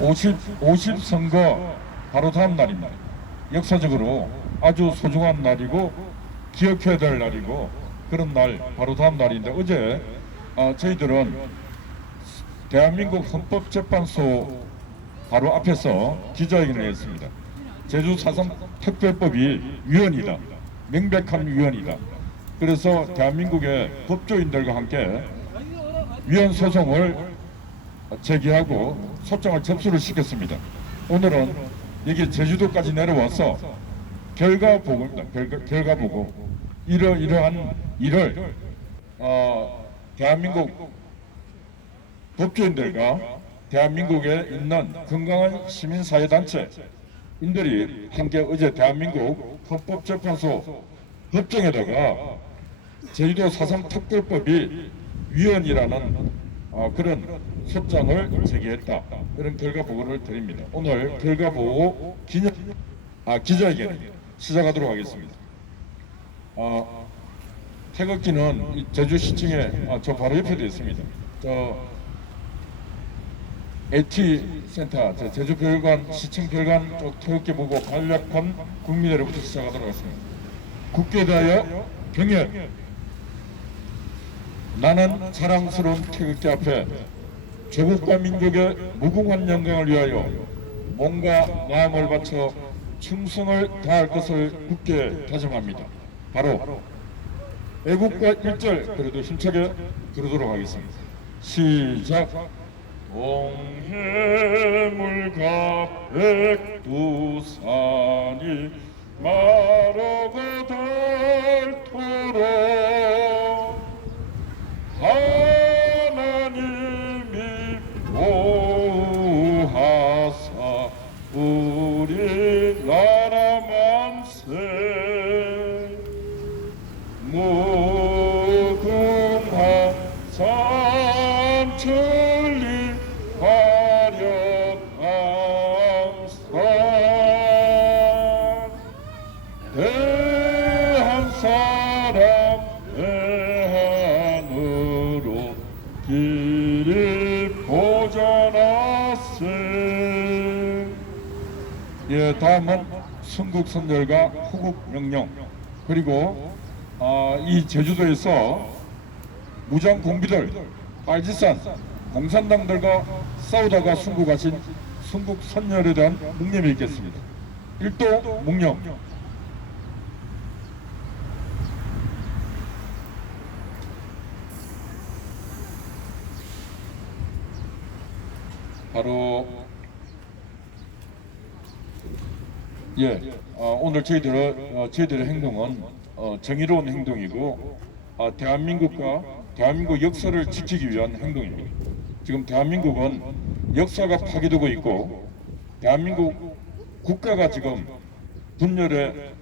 50 선거 바로 다음 날입니다. 역사적으로 아주 소중한 날이고 기억해야 될 날이고 그런 날 바로 다음 날인데 어제 저희들은 대한민국 헌법재판소 바로 앞에서 기자회견을 했습니다. 제주 4.3 특별법이 위헌이다. 명백한 위헌이다. 그래서 대한민국의 법조인들과 함께 위헌 소송을 제기하고 소장을 접수를 시켰습니다. 오늘은 여기 제주도까지 내려와서 결과 보고입니다. 결과 보고 이러한 일을 대한민국 법조인들과 대한민국에 있는 건강한 시민사회단체인들이 함께 어제 대한민국 헌법재판소 법정에다가 제주도 4.3 특별법이 위헌이라는 그런 소장을 제기했다. 이런 결과 보고를 드립니다. 오늘 결과 보고 기자회견 시작하도록 하겠습니다. 태극기는 제주시청에 저 바로 옆에도 있습니다. AT센터, 제주별관, 시청별관 쪽 태극기 보고 간략한 국민회로부터 시작하도록 하겠습니다. 국교에 대하여 경연. 나는 자랑스러운 태극기 앞에 조국과 민족의 무궁한 영광을 위하여 몸과 마음을 바쳐 충성을 다할 것을 굳게 다짐합니다. 바로 애국가 1절 그래도 힘차게 부르도록 하겠습니다. 시작. 동해물과 백두산이 마르고 닳도록 하나님이 보호하사 우리나라 만세 무궁한 산천리 화려항산 대한 사람 대한으로 길이 보전하세. 예, 다음은 순국선열과 호국명령 그리고 이 제주도에서 무장 공비들 빨치산 공산당들과 싸우다가 순국하신 순국선열에 대한 묵념이 있겠습니다. 1도 묵념. 바로 오늘 저희들의 행동은 정의로운 행동이고 대한민국 역사를 지키기 위한 행동입니다. 지금 대한민국은 역사가 파괴되고 있고 대한민국 국가가 지금 분열에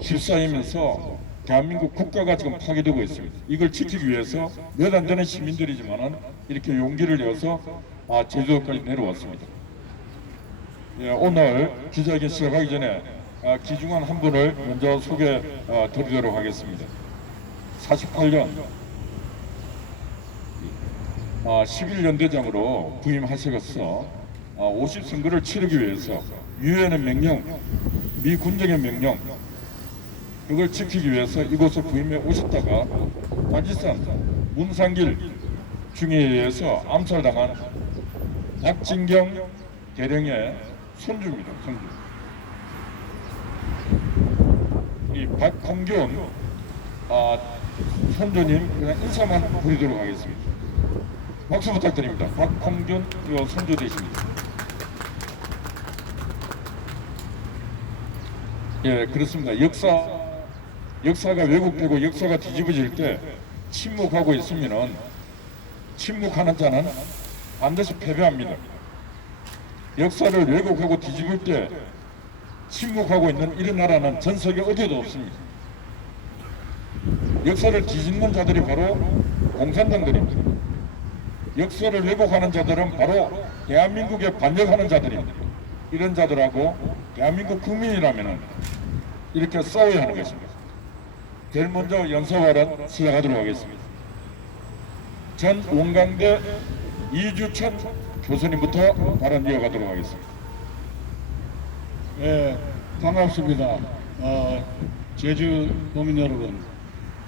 휩싸이면서 대한민국 국가가 지금 파괴되고 있습니다. 이걸 지키기 위해서 몇 안 되는 시민들이지만은 이렇게 용기를 내어서 제주도까지 내려왔습니다. 오늘 기자회견 시작하기 전에 귀중한 한 분을 먼저 소개드리도록 하겠습니다. 48년 11연대장으로 부임하셔서 50선거를 치르기 위해서 유엔의 명령, 미 군정의 명령 그걸 지키기 위해서 이곳에 부임해 오셨다가 바지산 문상길 중위에 의해서 암살당한 박진경 대령의 손주입니다. 손주. 이 박홍균 손주님 그냥 인사만 드리도록 하겠습니다. 박수 부탁드립니다. 박홍균 손주 되십니다. 예, 그렇습니다. 역사가 왜곡되고 역사가 뒤집어질 때 침묵하고 있으면은 침묵하는 자는 반드시 패배합니다. 역사를 왜곡하고 뒤집을 때 침묵하고 있는 이런 나라는 전 세계 어디에도 없습니다. 역사를 뒤집는 자들이 바로 공산당들입니다. 역사를 왜곡하는 자들은 바로 대한민국에 반역하는 자들입니다. 이런 자들하고 대한민국 국민이라면 이렇게 싸워야 하는 것입니다. 제일 먼저 연서활은 시작하도록 하겠습니다. 전 원광대 이주천 교수님부터 발언 이어가도록 하겠습니다. 네, 반갑습니다. 제주 도민 여러분,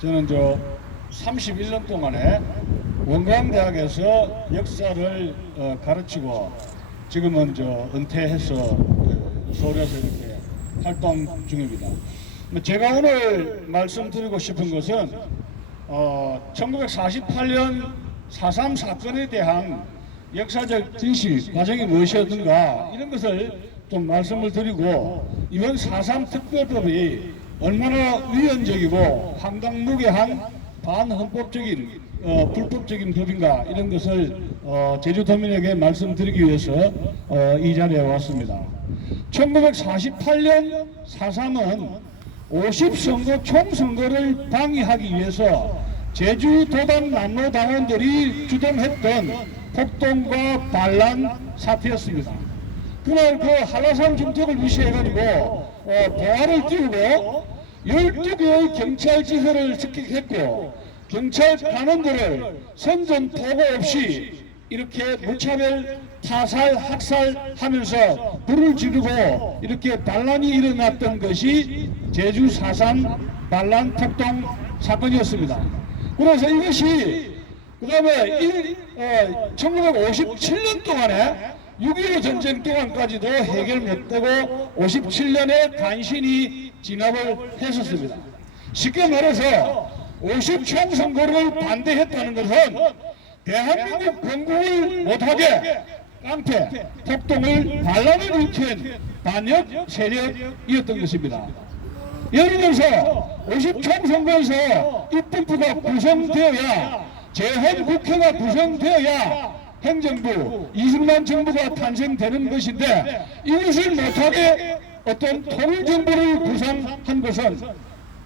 저는 31년 동안에 원광대학에서 역사를 가르치고 지금은 은퇴해서 서울에서 이렇게 활동 중입니다. 제가 오늘 말씀드리고 싶은 것은 1948년 4.3 사건에 대한 역사적 진실 과정이 무엇이었는가 이런 것을 좀 말씀을 드리고, 이번 4.3 특별법이 얼마나 위헌적이고 황당무계한 반헌법적인 불법적인 법인가 이런 것을 제주도민에게 말씀드리기 위해서 이 자리에 왔습니다. 1948년 4.3은 50선거 총선거를 방해하기 위해서 제주도당 남로당원들이 주동했던 폭동과 반란 사태였습니다. 그날 그 한라산 중턱을 무시해가지고 보안을 띄우고 12개의 경찰 지휘를 습격했고, 경찰 간원들을 선전포고 없이 이렇게 무차별 타살, 학살하면서 불을 지르고 이렇게 반란이 일어났던 것이 제주 4.3 반란 폭동 사건이었습니다. 그래서 이것이 그 다음에 1957년 동안에 6.15 전쟁 동안까지도 해결 못되고 57년에 간신히 진압을 했었습니다. 쉽게 말해서 50 총선거를 반대했다는 것은 대한민국 건국을 못하게 깡패, 폭동을 반란을 일으킨 반역 세력이었던 것입니다. 예를 들어서 50 총선거에서 입법부가 구성되어야, 재헌국회가 구성되어야 행정부, 이승만 정부가 탄생되는 것인데, 이것을 못하게 어떤 통일정부를 구성한 것은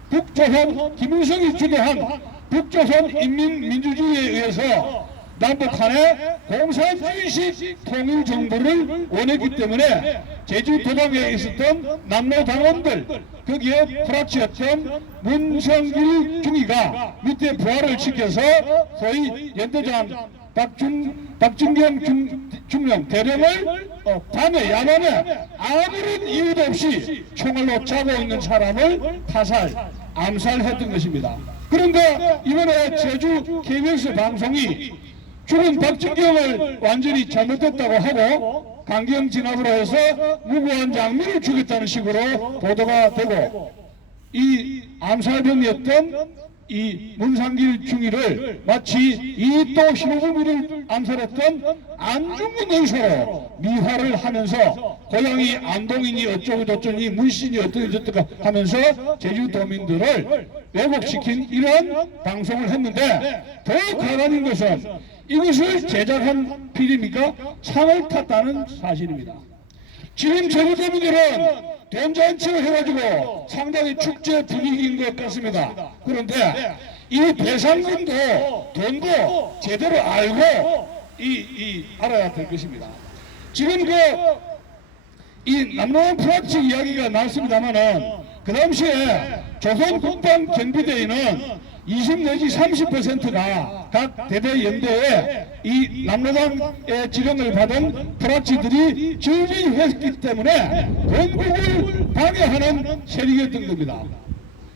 북조선 김일성이 주도한 북조선 인민민주주의에 의해서 남북한의 공산주의식 통일정부를 원했기 때문에 제주도당에 있었던 남로당원들, 거기에 프락치였던 문성길 중위가 밑에 부하를 시켜서 소위 연대장 박준경 중령 대령을 밤에 야밤에 아무런 이유도 없이 총알로 차고 있는 사람을 타살, 암살했던 것입니다. 그런데 이번에 제주 KBS 방송이 죽은 박준경을 완전히 잘못됐다고 하고 강경 진압으로 해서 무고한 장민을 죽였다는 식으로 보도가 되고, 이 암살범이었던 이 문상길 중위를 마치 이또 히로부미를 암살했던 안중근 의사로 미화를 하면서 고향이 안동이니 어쩌고 저쩌니 문신이 어떻게 저쩌고 하면서 제주도민들을 왜곡시킨 이런 방송을 했는데, 더 가관인 것은 이것을 제작한 PD입니까? 상을 탔다는 사실입니다. 지금 제주도민들은 돈잔치를 해가지고 상당히 축제 분위기인 것 같습니다. 그런데 이 배상금도 돈도 제대로 알고 알아야 될 것입니다. 지금 이 남로원 프락치 이야기가 나왔습니다만은 그 당시에 조선 국방 경비대에는 20 내지 30%가 각 대대 연대에 이 남로당의 지령을 받은 프락치들이 즐비했기 때문에 건국을 방해하는 세력이었던 겁니다.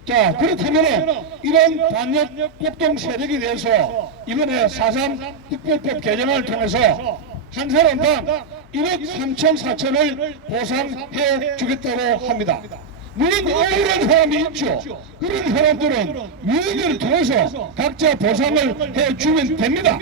자, 그렇다면 이런 반역 폭동 세력에 대해서 이번에 4.3 특별법 개정을 통해서 한 사람당 1억 3천 4천을 보상해 주겠다고 합니다. 물론 억울한 사람이 있죠. 그런 사람들은 위원회를 통해서 각자 보상을 해주면 됩니다.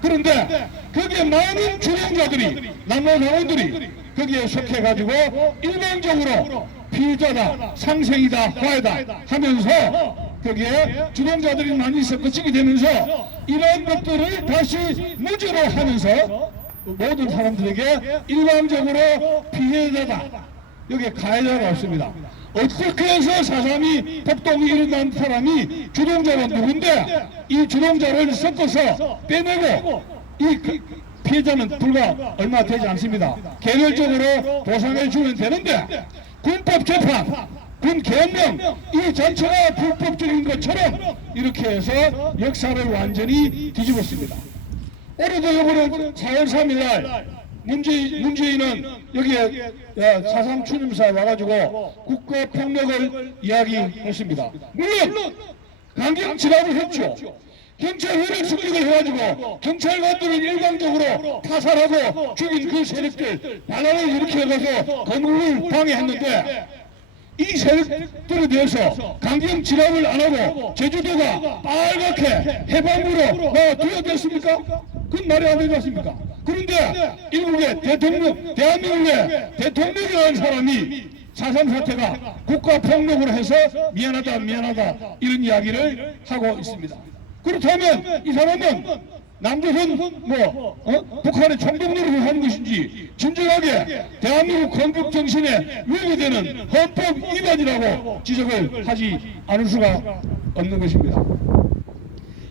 그런데 거기에 많은 주동자들이, 남로당원들이 거기에 속해가지고 일방적으로 피의자다, 상생이다, 화해다 하면서 거기에 주동자들이 많이 섞어지게 되면서 이러한 것들을 다시 무죄로 하면서 모든 사람들에게 일방적으로 피해자다, 여기에 가해자가 없습니다. 어떻게 해서 4.3이 폭동이 일어난 사람이 주동자가 누군데 이 주동자를 섞어서 빼내고 이 피해자는 불과 얼마 되지 않습니다. 개별적으로 보상해 주면 되는데 군법 재판, 군 계엄령 이 자체가 불법적인 것처럼 이렇게 해서 역사를 완전히 뒤집었습니다. 올해도 이번에 4월 3일 날 문재인은 여기에 4.3 추념사에 와가지고 국가폭력을 이야기했습니다. 물론 강경 진압을 했죠. 경찰 효력 승격을 해가지고 경찰관들을 일방적으로 타살하고 죽인 그 세력들 반란을 일으켜가서 건국을 방해했는데 이 세력들에 대해서 강경 진압을 안 하고 제주도가 빨갛게 해방으로 투여됐습니까? 그건 말이 안 되지 않습니까? 그런데 일국의 대통령, 대한민국의 대통령이라는 사람이 4.3 사태가 국가폭력으로 해서 미안하다 이런 이야기를 하고 있습니다. 그렇다면 이 사람은 남조선 북한의 총독노릇을 하는 것인지 진정하게 대한민국 건국 정신에 위배되는 헌법 위반이라고 지적을 하지 않을 수가 없는 것입니다.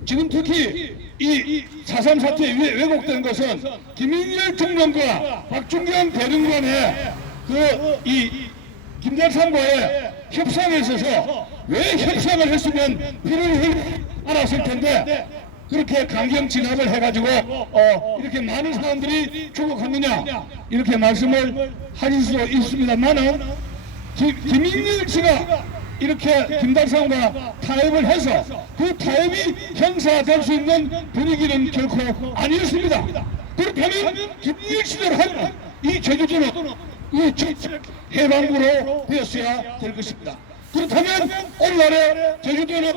지금 특히 이 4.3 사태에 왜곡된 것은 김인열 총장과 박준경 대령관의 이 김달산과의 협상에 있어서 왜 협상을 했으면 피를 흘리지 않았을 텐데 그렇게 강경 진압을 해가지고 이렇게 많은 사람들이 죽어갔느냐 이렇게 말씀을 하실 수 있습니다만은 김인열 씨가 이렇게 김달산과 타협을 해서 그 타협이 형사될 수 있는 분위기는 결코 아니었습니다. 그렇다면 김인열 씨대로 하면 이 제주도는 이 해방구로 되었어야 될 것입니다. 그렇다면 오늘날의 제주도는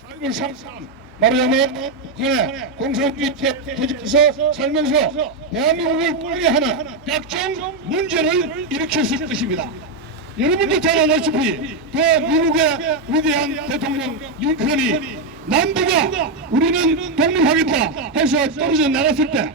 자유를 상상 말하자면 북한의 공산주의 체제에서 살면서 대한민국을 뿌리하는 각종 문제를 일으켰을 것입니다. 여러분도 잘 알다시피 미국의 위대한 대통령 링컨이 남부가 우리는 독립하겠다 해서 떨어져 나갔을 때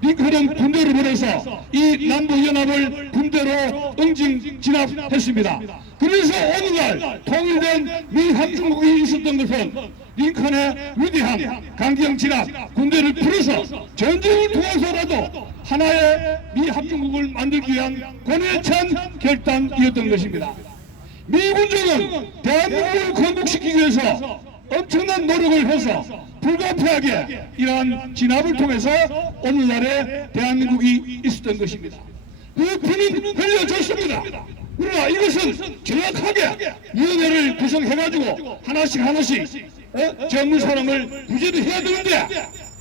링컨은 군대를 보내서 이 남부연합을 군대로 응징 진압했습니다. 그래서 오늘날 통일된 미 합중국이 있었던 것은 링컨의 위대한 강경 진압 군대를 풀어서 전쟁을 통해서라도 하나의 미 합중국을 만들기 위한 권해찬 결단이었던 것입니다. 미 군정은 대한민국을 건국시키기 위해서 엄청난 노력을 해서 불가피하게 이러한 진압을 통해서 오늘날의 대한민국이 있었던 것입니다. 그 피는 흘려졌습니다. 그러나 이것은 정확하게 위원회를 구성해가지고 하나씩 전문 사람을 구제를 해야 되는데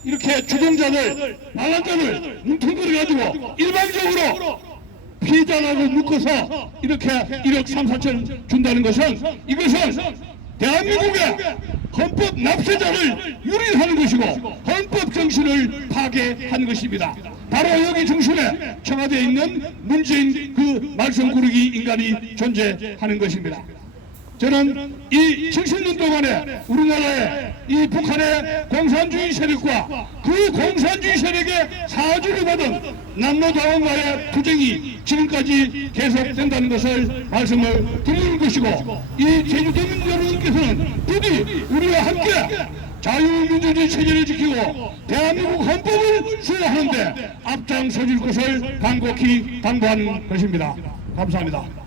이렇게 주동자들, 반란자들 뭉뚱그려가지고 일방적으로 피해자라고 묶어서 이렇게 1억 3, 4천 준다는 것은 이것은 대한민국의 헌법 납세자를 유린하는 것이고 헌법 정신을 파괴한 것입니다. 바로 여기 중심에 청와대에 있는 문재인 그 말썽꾸러기 인간이 존재하는 것입니다. 저는 이 70년 동안에 우리나라의 이 북한의 공산주의 세력과 그 공산주의 세력의 사주를 받은 남로당원과의 투쟁이 지금까지 계속된다는 것을 말씀을 드리는 것이고 이 제주도민 여러분께서는 부디 우리와 함께 자유민주주의 체제를 지키고 대한민국 헌법을 수호하는데 앞장서줄 것을 간곡히 당부하는 것입니다. 감사합니다.